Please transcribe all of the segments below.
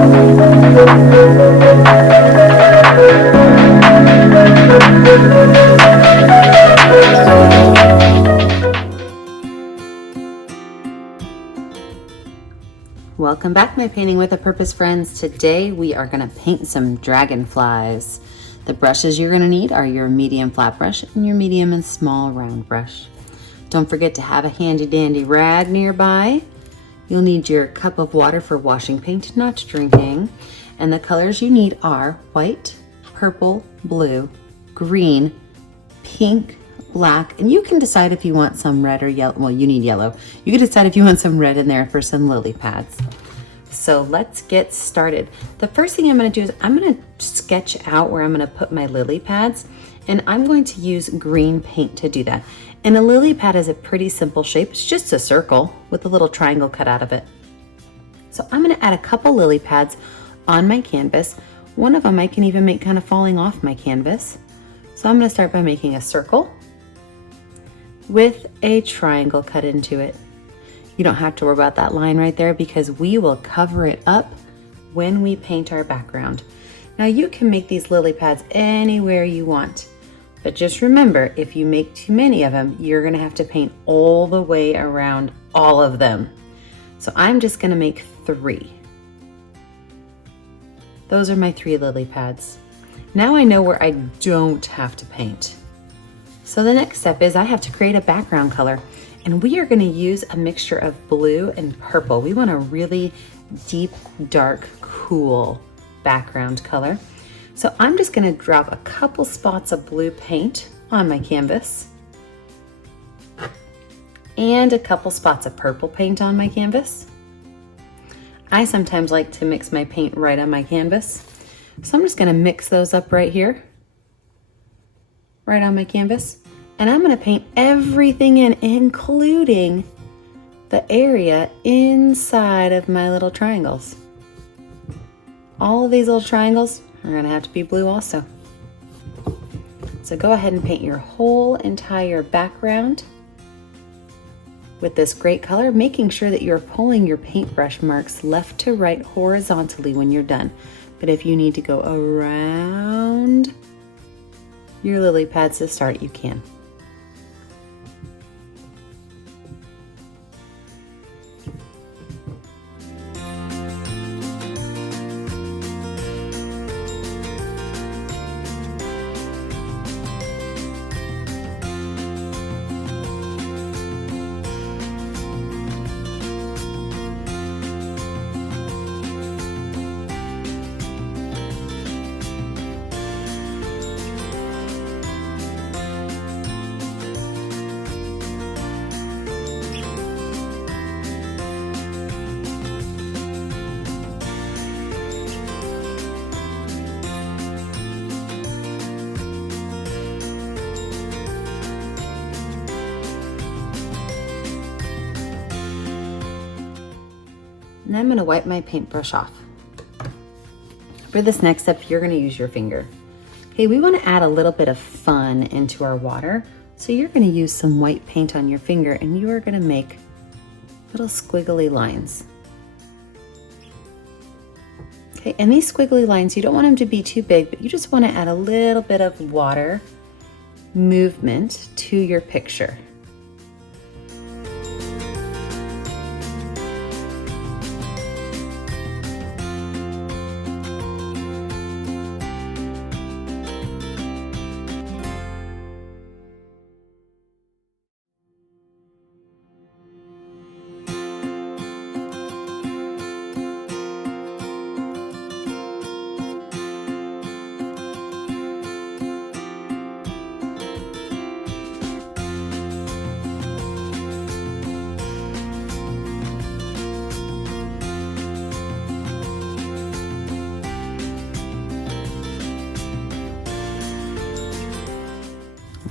Welcome back, my Painting with a Purpose friends. Today we are going to paint some dragonflies. The brushes you're going to need are your medium flat brush and your medium and small round brush. Don't forget to have a handy dandy rag nearby. You'll need your cup of water for washing paint, not drinking. And the colors you need are white, purple, blue, green, pink, black, and you can decide if you want some red or yellow. Well, you need yellow. You can decide if you want some red in there for some lily pads. So let's get started. The first thing I'm going to do is I'm going to sketch out where I'm going to put my lily pads, and I'm going to use green paint to do that. And a lily pad is a pretty simple shape. It's just a circle with a little triangle cut out of it. So I'm going to add a couple lily pads on my canvas. One of them I can even make kind of falling off my canvas. So I'm going to start by making a circle with a triangle cut into it. You don't have to worry about that line right there because we will cover it up when we paint our background. Now you can make these lily pads anywhere you want, but just remember, if you make too many of them, you're gonna have to paint all the way around all of them. So I'm just gonna make 3. Those are my 3 lily pads. Now I know where I don't have to paint. So the next step is I have to create a background color, and we are going to use a mixture of blue and purple. We want a really deep, dark, cool background color. So I'm just going to drop a couple spots of blue paint on my canvas and a couple spots of purple paint on my canvas. I sometimes like to mix my paint right on my canvas. So I'm just going to mix those up right here, right on my canvas. And I'm going to paint everything in, including the area inside of my little triangles. All of these little triangles are going to have to be blue also. So go ahead and paint your whole entire background with this great color, making sure that you're pulling your paintbrush marks left to right horizontally when you're done. But if you need to go around your lily pads to start, you can. And I'm going to wipe my paintbrush off. For this next step, you're going to use your finger. Okay, we want to add a little bit of fun into our water. So you're going to use some white paint on your finger and you are going to make little squiggly lines. Okay, and these squiggly lines, you don't want them to be too big, but you just want to add a little bit of water movement to your picture.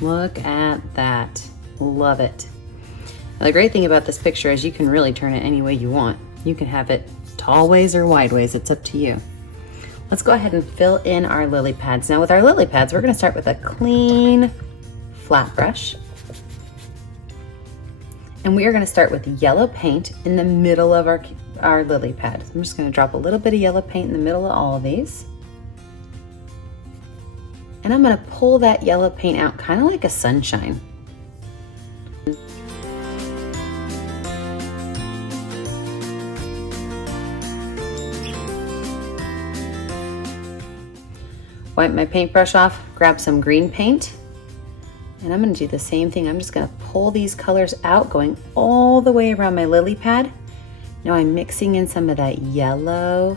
Look at that. Love it. Now, the great thing about this picture is you can really turn it any way you want. You can have it tall ways or wide ways. It's up to you. Let's go ahead and fill in our lily pads. Now with our lily pads, we're going to start with a clean flat brush. And we are going to start with yellow paint in the middle of our lily pad. I'm just gonna drop a little bit of yellow paint in the middle of all of these. And I'm gonna pull that yellow paint out kind of like a sunshine. Wipe my paintbrush off, grab some green paint, and I'm gonna do the same thing. I'm just gonna pull these colors out, going all the way around my lily pad. Now I'm mixing in some of that yellow,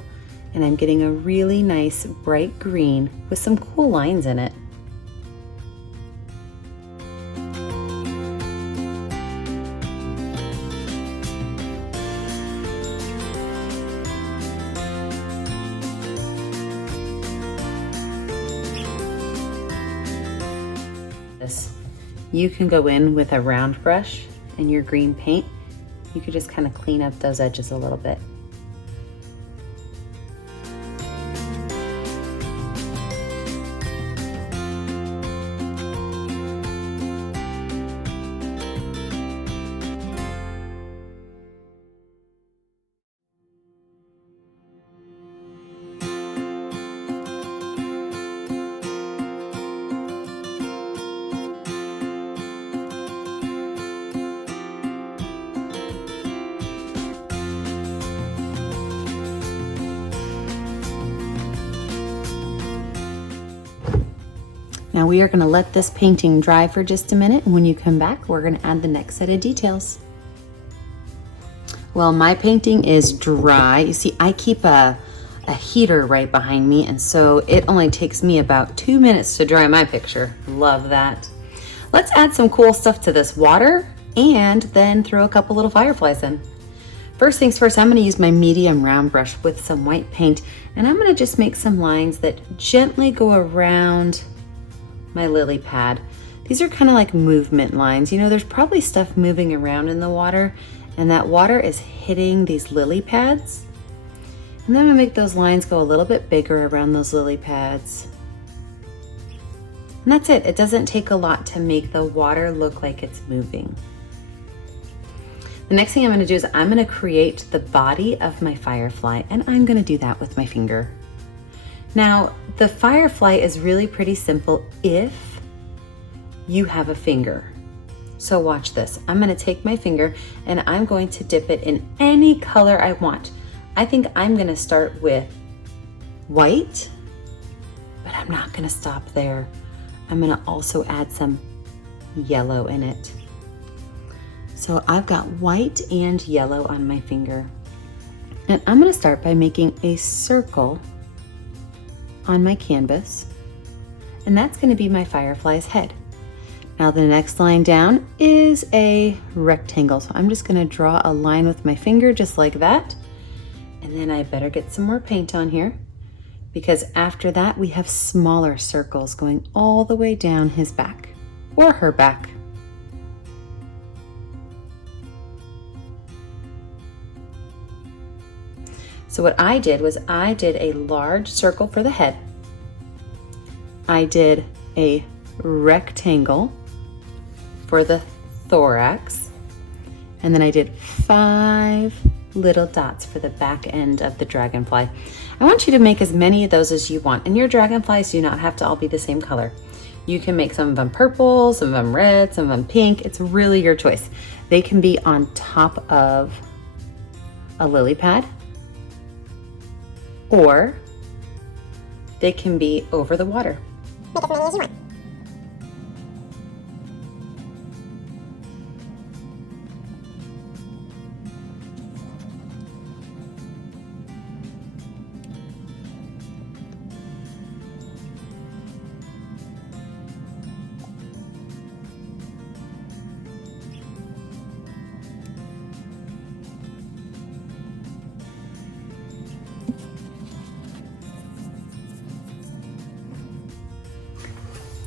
and I'm getting a really nice bright green with some cool lines in it. You can go in with a round brush and your green paint. You could just kind of clean up those edges a little bit. Now we are going to let this painting dry for just a minute, and when you come back, we're going to add the next set of details. Well, my painting is dry. You see, I keep a heater right behind me, and so it only takes me about 2 minutes to dry my picture. Love that. Let's add some cool stuff to this water and then throw a couple little fireflies in. First things first, I'm going to use my medium round brush with some white paint, and I'm going to just make some lines that gently go around my lily pad. These are kind of like movement lines. You know, there's probably stuff moving around in the water, and that water is hitting these lily pads. And then I'm gonna make those lines go a little bit bigger around those lily pads. And that's it. It doesn't take a lot to make the water look like it's moving. The next thing I'm gonna do is I'm gonna create the body of my firefly, and I'm gonna do that with my finger. Now, the firefly is really pretty simple if you have a finger. So watch this. I'm gonna take my finger and I'm going to dip it in any color I want. I think I'm gonna start with white, but I'm not gonna stop there. I'm gonna also add some yellow in it. So I've got white and yellow on my finger. And I'm gonna start by making a circle on my canvas, and that's going to be my firefly's head. Now the next line down is a rectangle, so I'm just going to draw a line with my finger just like that, and then I better get some more paint on here, because after that we have smaller circles going all the way down his back or her back. So what I did was I did a large circle for the head. I did a rectangle for the thorax. And then I did 5 little dots for the back end of the dragonfly. I want you to make as many of those as you want. And your dragonflies do not have to all be the same color. You can make some of them purple, some of them red, some of them pink. It's really your choice. They can be on top of a lily pad, or they can be over the water. Make as many as you want.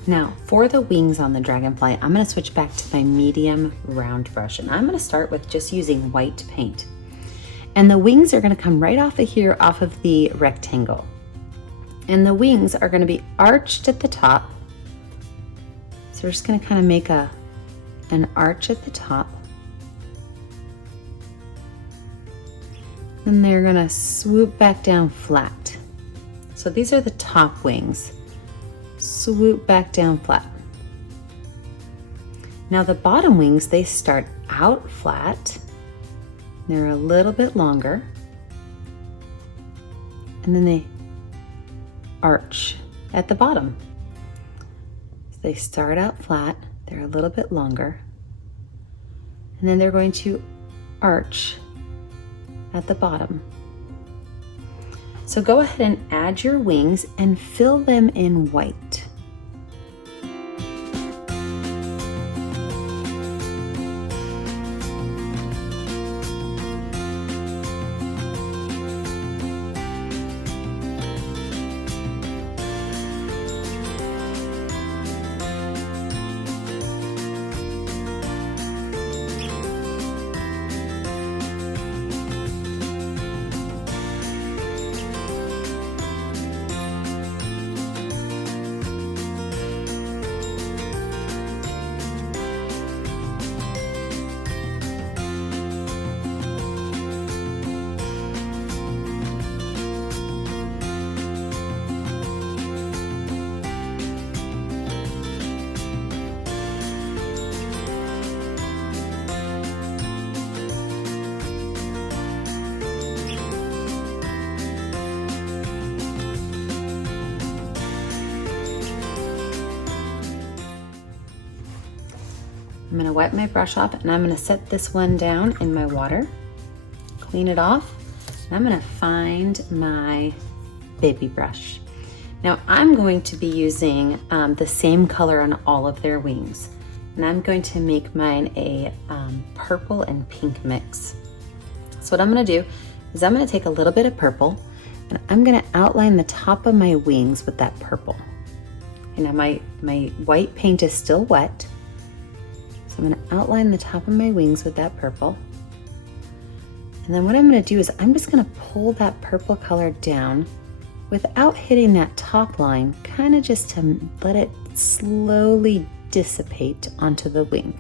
Now for the wings on the dragonfly, I'm going to switch back to my medium round brush, and I'm going to start with just using white paint. And the wings are going to come right off of here, off of the rectangle. And the wings are going to be arched at the top. So we're just going to kind of make an arch at the top. Then they're gonna swoop back down flat. So these are the top wings. Swoop back down flat. Now the bottom wings, they start out flat. They're a little bit longer. And then they arch at the bottom. So they start out flat, they're a little bit longer. And then they're going to arch at the bottom. So go ahead and add your wings and fill them in white. I'm gonna wipe my brush off and I'm gonna set this one down in my water, clean it off, and I'm gonna find my baby brush. Now I'm going to be using the same color on all of their wings, and I'm going to make mine a purple and pink mix. So what I'm gonna do is I'm gonna take a little bit of purple and I'm gonna outline the top of my wings with that purple. And now my white paint is still wet. So I'm gonna outline the top of my wings with that purple. And then what I'm gonna do is I'm just gonna pull that purple color down without hitting that top line, kind of just to let it slowly dissipate onto the wing.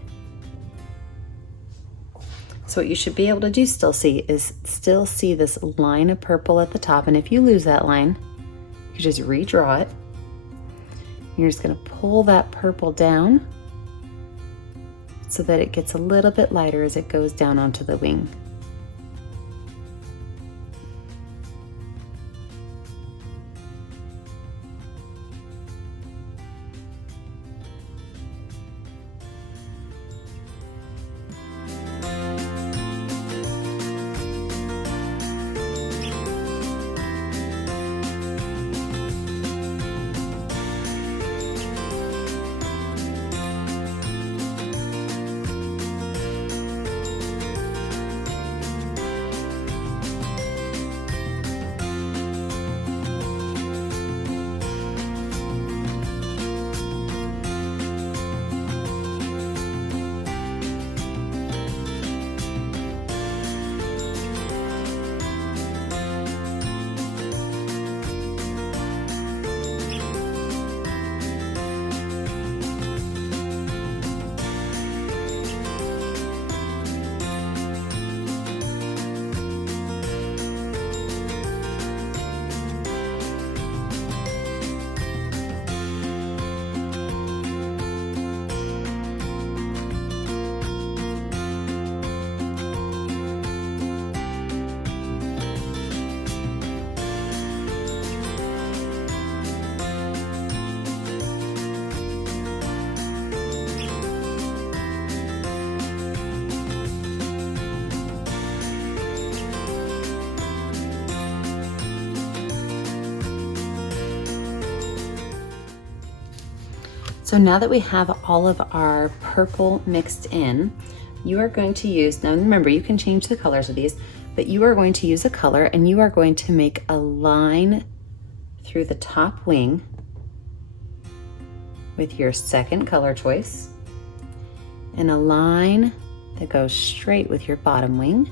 So what you should be able to do still see this line of purple at the top. And if you lose that line, you just redraw it. You're just gonna pull that purple down so that it gets a little bit lighter as it goes down onto the wing. So now that we have all of our purple mixed in, you are going to use, now remember you can change the colors of these, but you are going to use a color and you are going to make a line through the top wing with your second color choice and a line that goes straight with your bottom wing.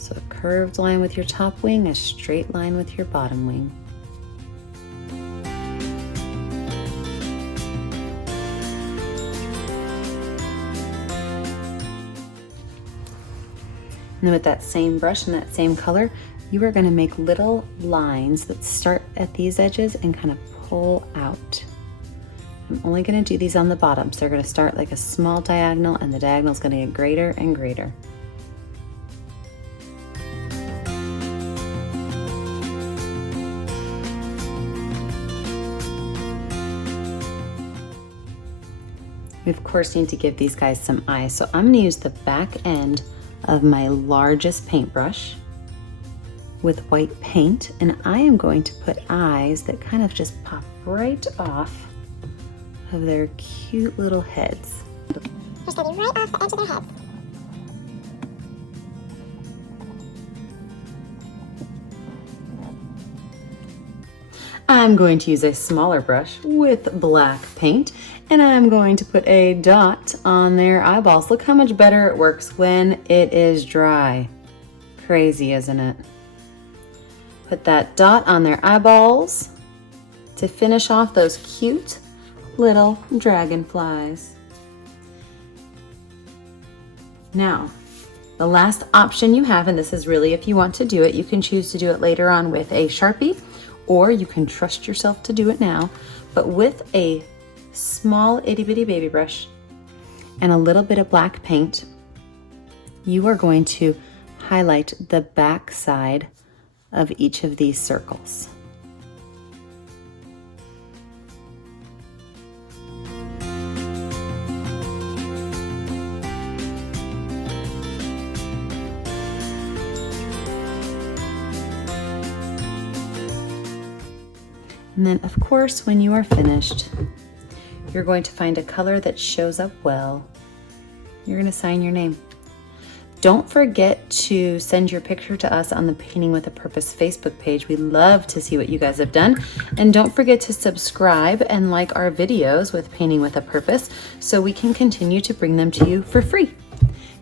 So a curved line with your top wing, a straight line with your bottom wing. And then with that same brush and that same color, you are gonna make little lines that start at these edges and kind of pull out. I'm only gonna do these on the bottom. So they're gonna start like a small diagonal and the diagonal is gonna get greater and greater. We of course need to give these guys some eyes. So I'm gonna use the back end of my largest paintbrush with white paint, and I am going to put eyes that kind of just pop right off of their cute little heads. Just gonna be right off the edge of their heads. I'm going to use a smaller brush with black paint, and I'm going to put a dot on their eyeballs. Look how much better it works when it is dry. Crazy, isn't it? Put that dot on their eyeballs to finish off those cute little dragonflies. Now, the last option you have, and this is really if you want to do it, you can choose to do it later on with a Sharpie, or you can trust yourself to do it now, but with a small itty bitty baby brush and a little bit of black paint, you are going to highlight the back side of each of these circles. And then of course, when you are finished, you're going to find a color that shows up well. You're going to sign your name. Don't forget to send your picture to us on the Painting with a Purpose Facebook page. We love to see what you guys have done. And don't forget to subscribe and like our videos with Painting with a Purpose so we can continue to bring them to you for free.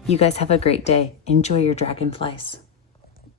You guys have a great day. Enjoy your dragonflies.